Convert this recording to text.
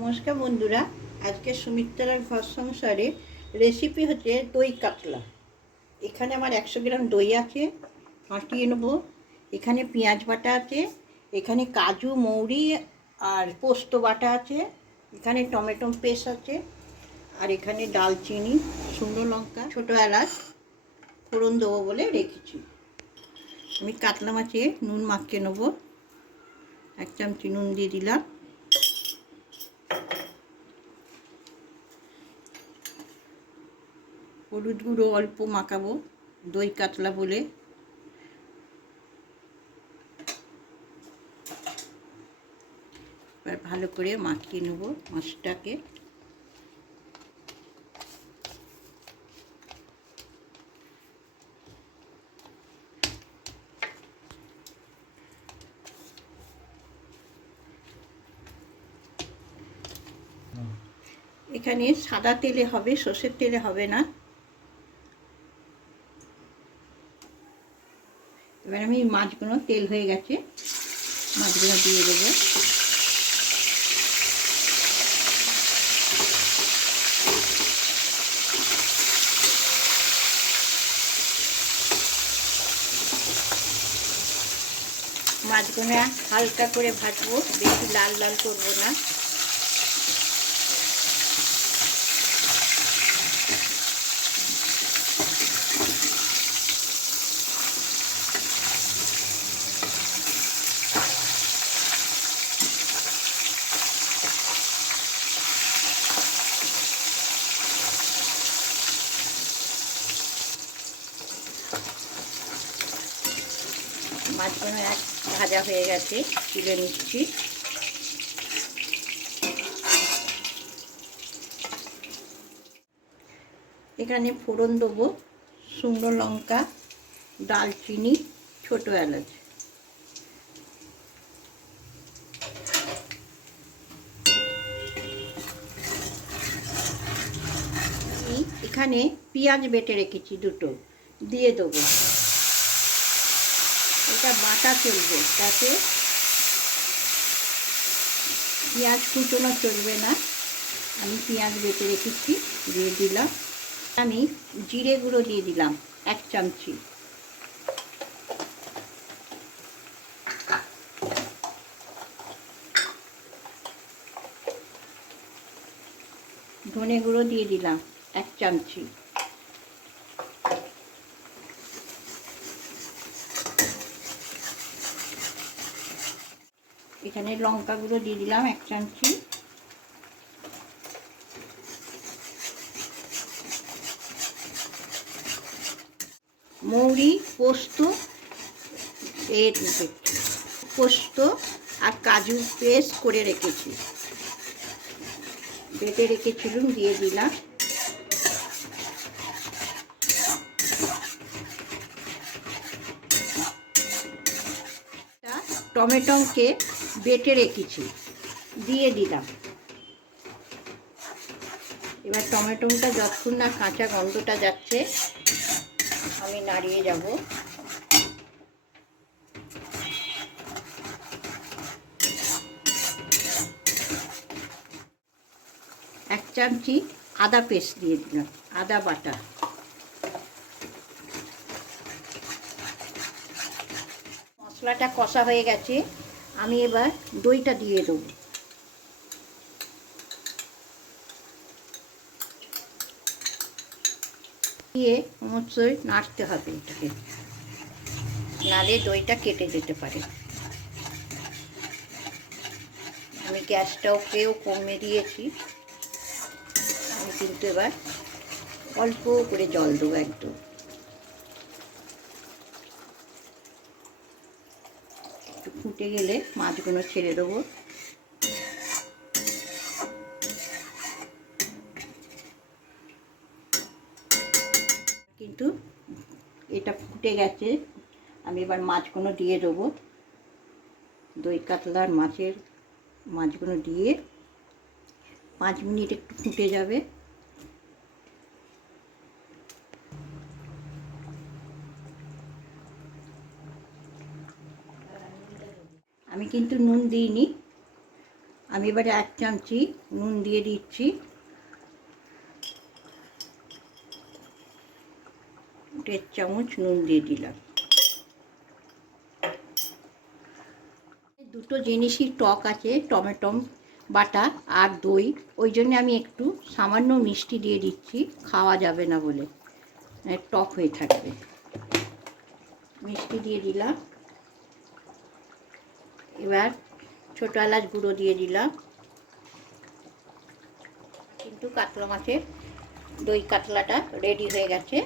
নমস্কার বন্ধুরা। আজকে সুমিত্রার ঘর সংসারে রেসিপি হচ্ছে দই কাতলা। এখানে আমার একশো গ্রাম দই আছে, ফাটিয়ে নেব। এখানে পেঁয়াজ বাটা আছে, এখানে কাজু, মৌরি আর পোস্ত বাটা আছে, এখানে টমেটো পেস্ট আছে, আর এখানে ডালচিনি, শুকনো লঙ্কা, ছোটো এলাচ, ফোড়ন দেবো বলে রেখেছি। আমি কাতলা মাছে নুন মাখিয়ে নেব। এক চামচি নুন দিয়ে দিলাম। হলুদ গুঁড়ো অল্প মাখাবো দই কাতলা বলে। এবার ভালো করে মাখিয়ে নেব মাছটাকে। এখানে সাদা তেলে হবে সর্ষের তেলে হবে না। এবার আমি মাছগুলো তেল হয়ে গেছে। মাছগুলো দিয়ে দেবো। মাছগুলো হালকা করে ভাজবো, বেশি লাল লাল করব না। মাছগুলো এক ভাজা হয়ে গেছে, তুলে নিচ্ছি। এখানে ফোড়ন দেবো, শুকনো লঙ্কা দালচিনি ছোটো এলাচ। এখানে পেঁয়াজ বেটে রেখেছি দুটো, দিয়ে দেবো। এটা বাটা চলবে, তাতে পেঁয়াজ কুচোনো চলবে না। আমি পেঁয়াজ বেটে রেখেছি, দিয়ে দিলাম। আমি জিরে গুঁড়ো দিয়ে দিলাম, এক চামচি। ধনে গুঁড়ো দিয়ে দিলাম, এক চামচি। এখানে লঙ্কা গুঁড়ো দিয়ে দিলাম এক চামচি। মৌরি, পোস্ত, এর পোস্ত আর কাজু পেস্ট করে রেখেছি। বেটে রেখেছিলুম, দিয়ে দিলাম। টমেটোকে বেটে রেখেছি, দিয়ে দিলাম। এবার টমেটোটা যতক্ষণ না কাঁচা গন্ধটা যাচ্ছে, আমি নাড়িয়ে যাব। এক চামচি আদা পেস্ট দিয়ে দিলাম, আদা বাটা। মশলাটা কষা হয়ে গেছে। আমি এবার দইটা দিয়ে দেবো। দিয়ে অবশ্যই নাড়তে হবে এটাকে। নালে দইটা কেটে যেতে পারে। আমি গ্যাসটাকেও কমে দিয়েছি। আমি কিন্তু এবার অল্প করে জল দেবো একদম। একটু ফুটে গেলে মাছগুলো ছেড়ে দেবো। কিন্তু এটা ফুটে গেছে, আমি এবার মাছগুলো দিয়ে দেবো। দই কাতলার মাছের মাছগুলো দিয়ে পাঁচ মিনিট একটু ফুটে যাবে। আমি কিন্তু নুন দিইনি। আমি এবারে এক চামচি নুন দিয়ে দিচ্ছি। দেড় চামচ নুন দিয়ে দিলাম। দুটো জিনিসই টক আছে, টমেটো, বাটা আর দই। ওই জন্য আমি একটু সামান্য মিষ্টি দিয়ে দিচ্ছি, খাওয়া যাবে না বলে। টক হয়ে থাকবে। মিষ্টি দিয়ে দিলাম। এবার ছোটো এলাচ গুঁড়ো দিয়ে দিলাম। কিন্তু কাতলা মাছের দই কাতলাটা রেডি হয়ে গেছে।